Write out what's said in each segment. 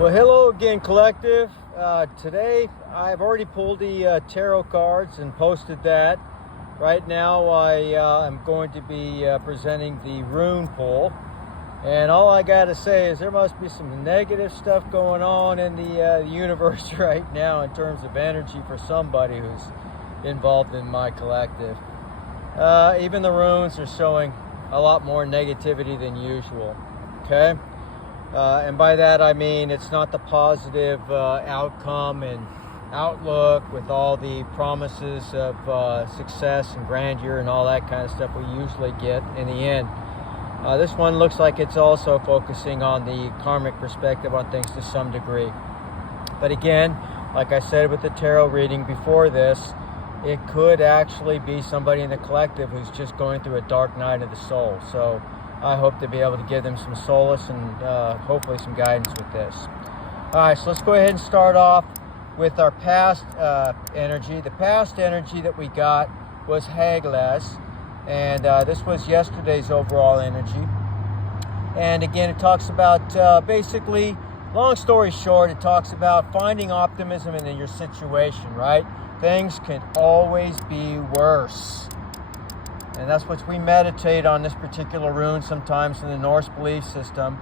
Well, hello again, collective. Today, I've already pulled the tarot cards and posted that. Right now, I am going to be presenting the rune pull. And all I got to say is there must be some negative stuff going on in the universe right now in terms of energy for somebody who's involved in my collective. Even the runes are showing a lot more negativity than usual, okay? And by that I mean it's not the positive outcome and outlook with all the promises of success and grandeur and all that kind of stuff we usually get in the end. This one looks like it's also focusing on the karmic perspective on things to some degree. But again, like I said with the tarot reading before this, it could actually be somebody in the collective who's just going through a dark night of the soul. So I hope to be able to give them some solace and hopefully some guidance with this. All right, so let's go ahead and start off with our past energy. The past energy that we got was Haglas, and this was yesterday's overall energy. And again, it talks about basically, long story short, it talks about finding optimism in your situation, right? Things can always be worse. And that's what we meditate on this particular rune sometimes in the Norse belief system.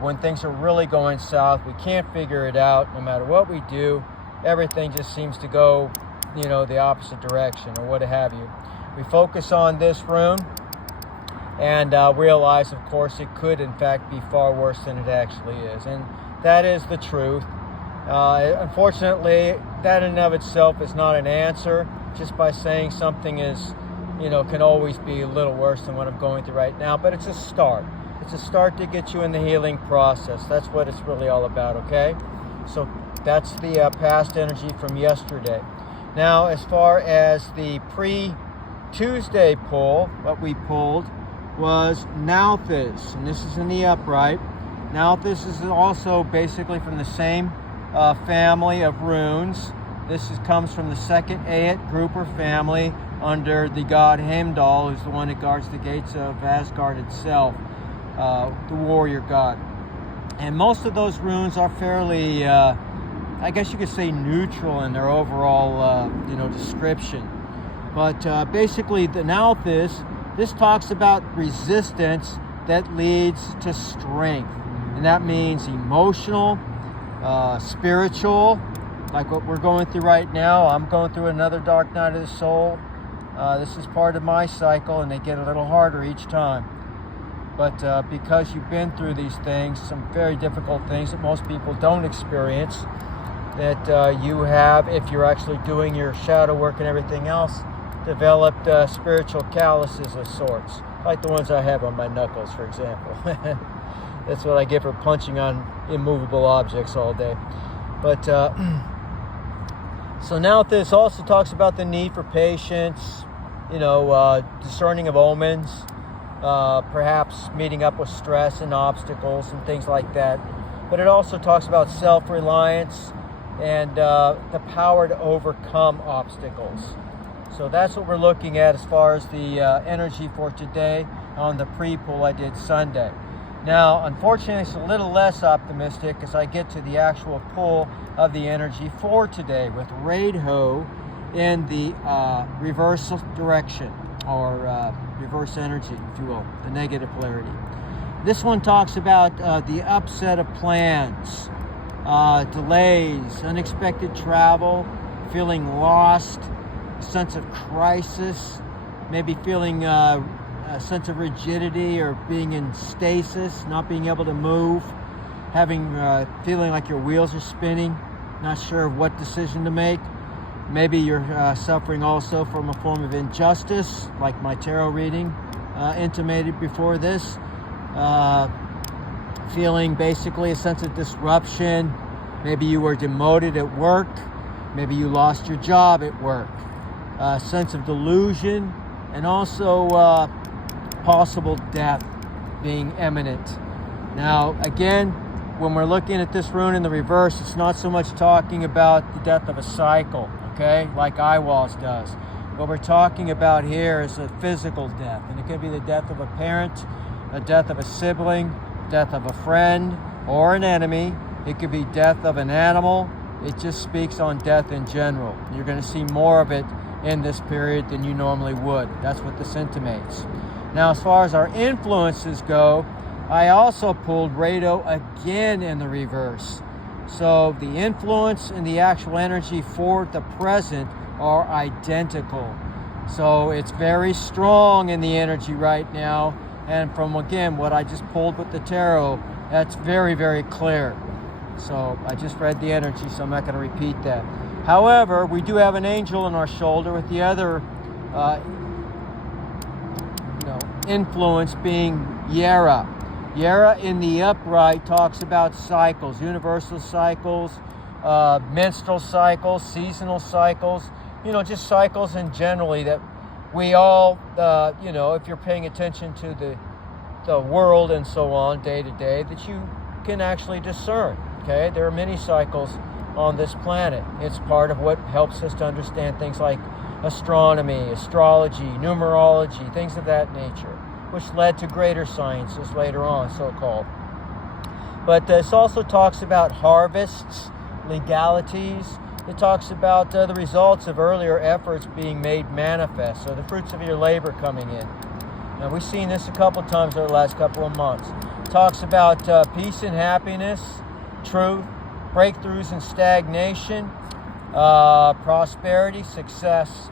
When things are really going south, we can't figure it out. No matter what we do, everything just seems to go, the opposite direction or what have you. We focus on this rune and realize, of course, it could in fact be far worse than it actually is. And that is the truth. Unfortunately, that in and of itself is not an answer. Just by saying something is can always be a little worse than what I'm going through right now, but it's a start. It's a start to get you in the healing process. That's what it's really all about, okay? So that's the past energy from yesterday. Now, as far as the pre-Tuesday pull, what we pulled was Nauthis, and this is in the upright. Nauthis is also basically from the same family of runes. This comes from the second Aet grouper family under the god Heimdall, who's the one that guards the gates of Asgard itself, the warrior god. And most of those runes are fairly, I guess you could say, neutral in their overall, description. But basically, the Nauthis, this talks about resistance that leads to strength. And that means emotional, spiritual, like what we're going through right now. I'm going through another dark night of the soul. This is part of my cycle, and they get a little harder each time. But because you've been through these things, some very difficult things that most people don't experience, that you have, if you're actually doing your shadow work and everything else, developed spiritual calluses of sorts, like the ones I have on my knuckles, for example. That's what I get for punching on immovable objects all day. But so now this also talks about the need for patience, discerning of omens, perhaps meeting up with stress and obstacles and things like that. But it also talks about self-reliance and the power to overcome obstacles. So that's what we're looking at as far as the energy for today on the pre-pull I did Sunday. Now, unfortunately, it's a little less optimistic as I get to the actual pull of the energy for today with Raidho in the reverse direction, or reverse energy, if you will, the negative polarity. This one talks about the upset of plans, delays, unexpected travel, feeling lost, a sense of crisis, maybe feeling a sense of rigidity or being in stasis, not being able to move, feeling like your wheels are spinning, not sure of what decision to make. Maybe you're suffering also from a form of injustice, like my tarot reading intimated before this. Feeling basically a sense of disruption. Maybe you were demoted at work. Maybe you lost your job at work. A sense of delusion, and also possible death being imminent. Now, again, when we're looking at this rune in the reverse, it's not so much talking about the death of a cycle, okay, like Iwal's does. What we're talking about here is a physical death, and it could be the death of a parent, a death of a sibling, death of a friend or an enemy, It could be death of an animal. It just speaks on death in general. You're going to see more of it in this period than you normally would. That's what this intimates. Now, as far as our influences go, I also pulled Raidho again in the reverse. So the influence and the actual energy for the present are identical. So it's very strong in the energy right now. And from, again, what I just pulled with the tarot, that's very, very clear. So I just read the energy, so I'm not going to repeat that. However, we do have an angel in our shoulder with the other influence being Yara. Yara in the upright talks about cycles, universal cycles, menstrual cycles, seasonal cycles, just cycles in generally that we all, if you're paying attention to the world and so on day to day, that you can actually discern, okay? There are many cycles on this planet. It's part of what helps us to understand things like astronomy, astrology, numerology, things of that nature, which led to greater sciences later on, so-called. But this also talks about harvests, legalities. It talks about the results of earlier efforts being made manifest, so the fruits of your labor coming in. Now, we've seen this a couple times over the last couple of months. It talks about peace and happiness, truth, breakthroughs and stagnation, prosperity, success.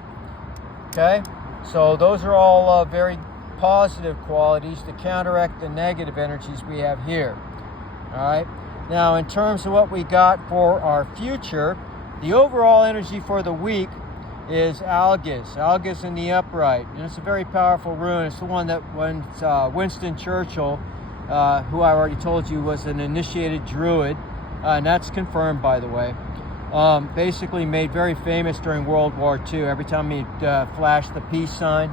Okay? So those are all very positive qualities to counteract the negative energies we have here. All right? Now, in terms of what we got for our future, the overall energy for the week is Algis. Algis in the upright. And it's a very powerful rune. It's the one that when Winston Churchill, who I already told you was an initiated druid, and that's confirmed, by the way, basically made very famous during World War II. Every time he flashed the peace sign,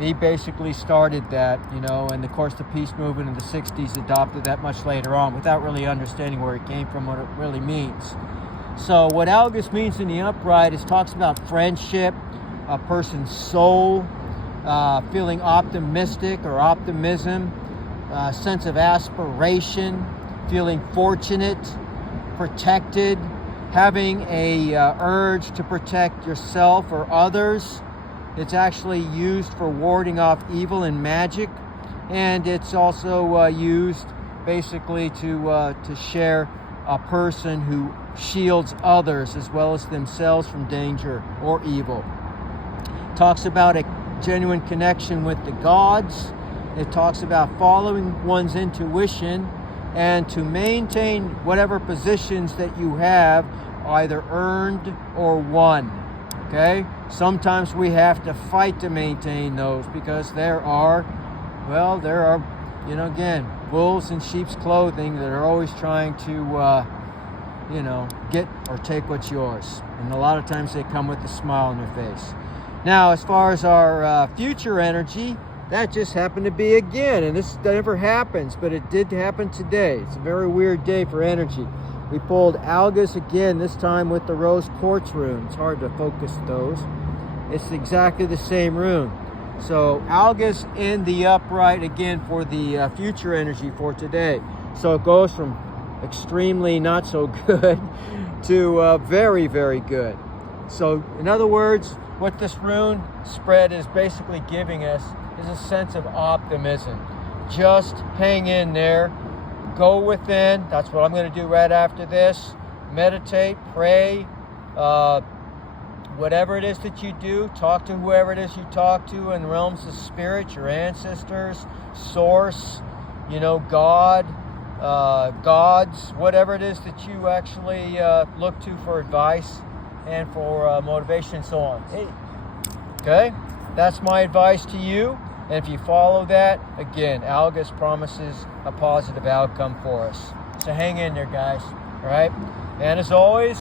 he basically started that, and of course the peace movement in the 60s adopted that much later on without really understanding where it came from, what it really means. So what Algis means in the upright is talks about friendship, a person's soul, feeling optimistic or optimism, a sense of aspiration, feeling fortunate, protected, having a urge to protect yourself or others. It's actually used for warding off evil and magic, and it's also used basically to share a person who shields others as well as themselves from danger or evil. Talks about a genuine connection with the gods. It talks about following one's intuition and to maintain whatever positions that you have, either earned or won. Okay? Sometimes we have to fight to maintain those because there are, again, wolves in sheep's clothing that are always trying to, get or take what's yours. And a lot of times they come with a smile on their face. Now, as far as our future energy, that just happened to be again, and this never happens, but it did happen today. It's a very weird day for energy. We pulled Algis again, this time with the rose quartz rune. It's hard to focus those. It's exactly the same rune. So Algis in the upright again for the future energy for today. So it goes from extremely not so good to very, very good. So in other words, what this rune spread is basically giving us is a sense of optimism. Just hang in there. Go within. That's what I'm going to do right after this. Meditate, pray, whatever it is that you do, talk to whoever it is you talk to in realms of spirit, your ancestors, source, God, gods, whatever it is that you actually look to for advice and for motivation and so on. Hey, okay? That's my advice to you. And if you follow that, again, Algis promises a positive outcome for us. So hang in there, guys. All right? And as always,